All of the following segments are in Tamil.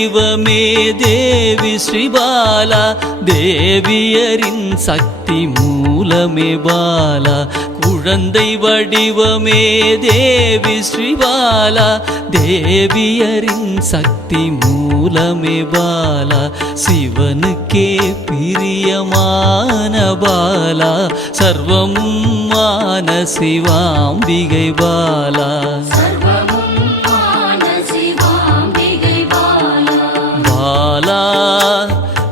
வடிவமே தேவி ஸ்ரீபாலா, தேவியரின் சக்தி மூலமே பாலா. குழந்தை வடிவமே தேவி ஸ்ரீபாலா, தேவியரின் சக்தி மூலமே பாலா. சிவனுக்கே பிரியமான பாலா, சர்வமும் மான சிவாம்பிகை பாலா. பாலா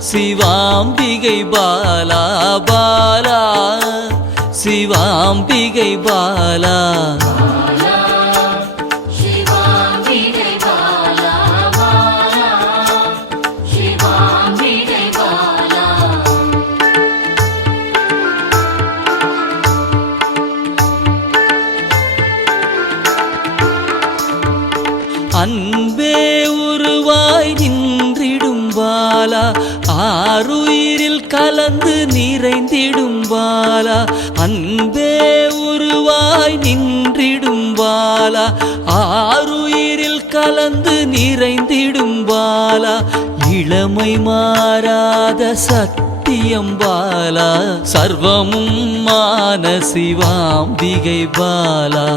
சிவாம்பிகை பாலா, பாலா சிவாம்பிகை பாலா. அன்பே உருவாய் நின்றிடும் பாலா, ஆருயிரில் கலந்து நிறைந்திடும் பாலா. அன்பே உருவாய் நின்றிடும் பாலா, ஆருயிரில் கலந்து நிறைந்திடும் பாலா. இளமை மாறாத சத்தியம் பாலா, சர்வமும் மான சிவாம்பிகை பாலா.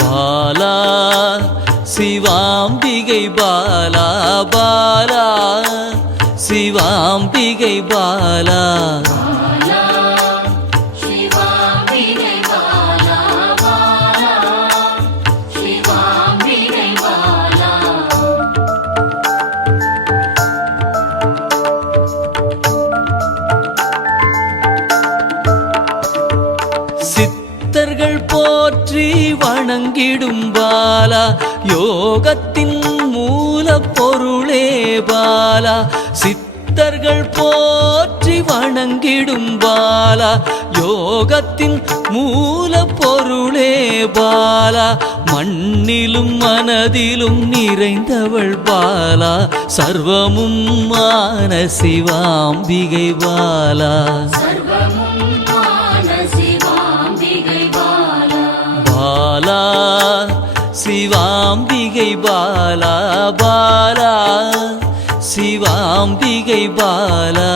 பாலா சிவாம்பிகை பாலா, பாலா சிவாம்பிகை பாலா. சித்தர்கள் போற்றி வணங்கிடும் பாலா, யோகத்தின் மூல பொருளே பாலா. சித்தர்கள் போற்றி வணங்கிடும் பாலா, யோகத்தின் மூல பொருளே பாலா. மண்ணிலும் மனதிலும் நிறைந்தவள் பாலா, சர்வமும் மான சிவாம்பிகை பாலா. பாலா சிவாம்பிகை பாலா, பாலா சிவாம்பிகை பாலா.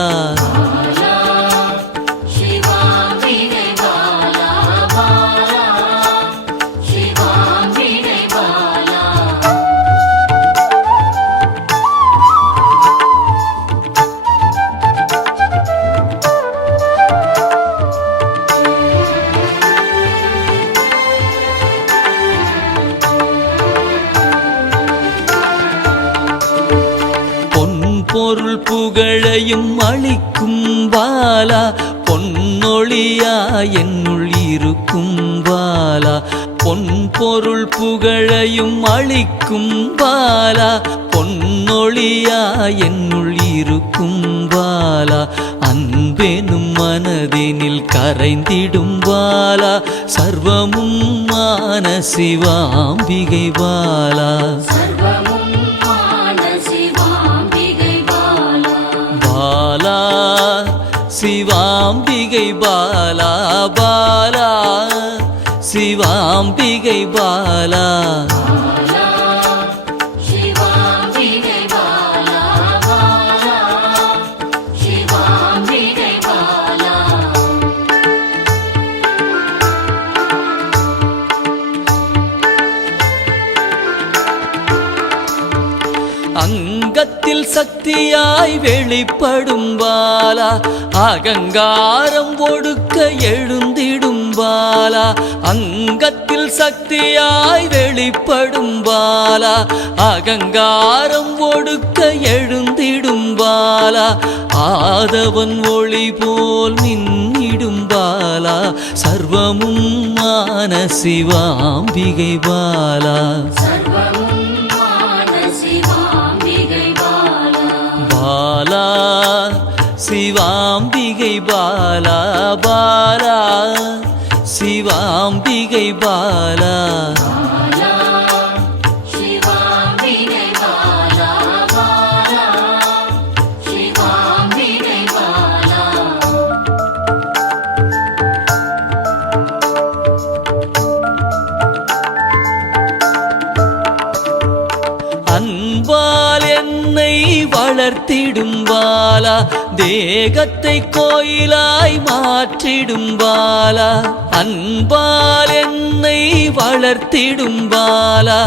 பொருள் புகழையும் அளிக்கும் பாலா, பொன்னொழியா என்னுள் இருக்கும் பாலா. பொன் பொருள் புகழையும் அளிக்கும் பாலா, பொன்னொழியா என்னுள் இருக்கும் பாலா. அன்பெனும் மனதினில் கரைந்திடும் பாலா, சர்வமும் மான சிவாம்பிகை பாலா. பாலா சிவாம்பிகை பாலா, பாலா சிவாம்பிகை பாலா. அங்கத்தில் சக்தியாய் வெளிப்படும் பாலா, அகங்காரம் ஒடுக்க எழுந்திடும் பாலா. அங்கத்தில் சக்தியாய் வெளிப்படும் பாலா, அகங்காரம் ஒடுக்க எழுந்திடும் பாலா. ஆதவன் ஒளி போல் மின்னிடும் பாலா, சர்வமும் மான சிவாம்பிகை பாலா. பாலா சிவாம்பிகை பாலா, பாலா சிவாம்பிகை பாலா. வளர்த்திடும் பாலா தேகத்தை கோயிலாய் மாற்றிடும் பாலா அன்பால் என்னை வளர்த்திடும் பாலா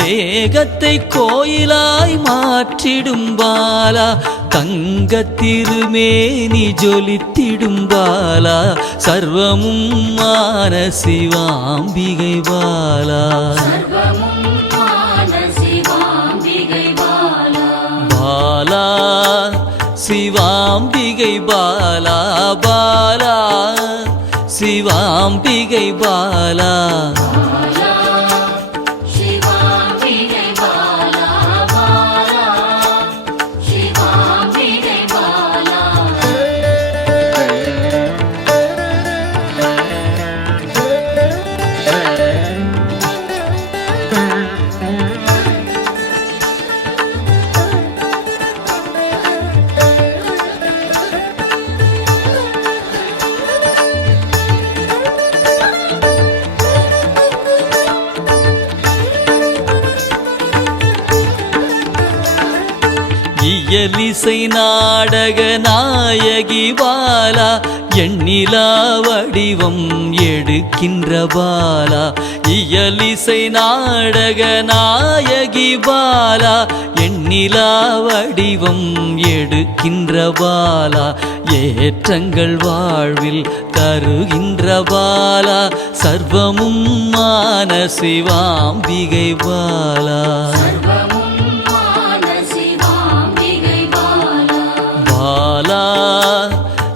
தேகத்தை கோயிலாய் மாற்றிடும் பாலா தங்க திருமேனி ஜொலித்திடும் பாலா சர்வமும் மான சிவாம்பிகை பாலா பாலா சிவாம்பிகை பாலா பாலா சிவாம்பிகை பாலா இயலிசை நாடக நாயகி பாலா எண்ணிலா வடிவம் எடுக்கின்ற பாலா இயலிசை நாடக நாயகி பாலா எண்ணிலா வடிவம் எடுக்கின்ற பாலா ஏற்றங்கள் வாழ்வில் தருகின்ற பாலா சர்வமும் மான சிவாம்பிகை பாலா பாலா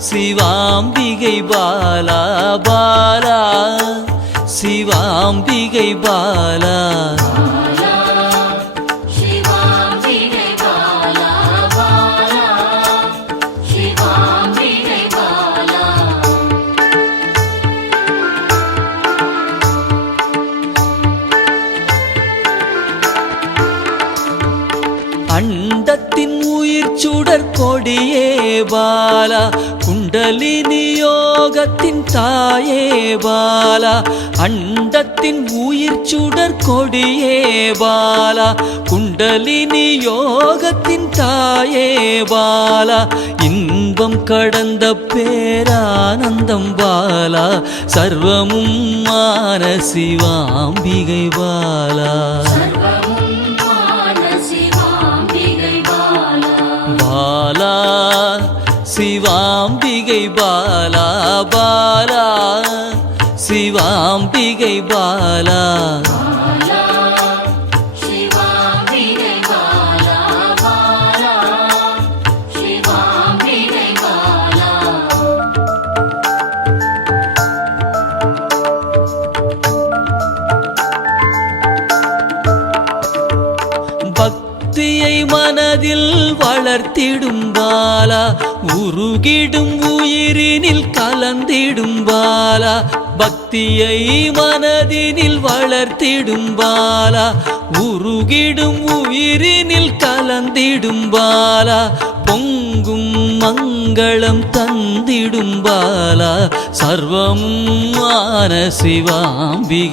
சிவாம்பிகை பாலா பாலா சிவாம்பிகை பாலா அண்டத்தின் உயிர் சுடர் கொடியே பாலா குண்டலினி யோகத்தின் தாயே பாலா அண்டத்தின் உயிர் சுடர் கொடியே பாலா குண்டலினி யோகத்தின் தாயே பாலா இன்பம் கடந்த பேரானந்தம் பாலா சர்வமும் மான சிவாம்பிகை பாலா பாலா சிவாம்பிகை பாலா பாலா சிவாம்பிகை பாலா பக்தியை மனதில் வளர்த்திடும் பாலா உருகிடும் உயிரினில் கலந்திடும் பாலா பக்தியை மனதினில் வளர்த்திடும் பாலா உருகிடும் உயிரினில் கலந்திடும் பாலா பொங்கும் மங்களம் தந்திடும் பாலா சர்வமும் மான சிவாம்பிகை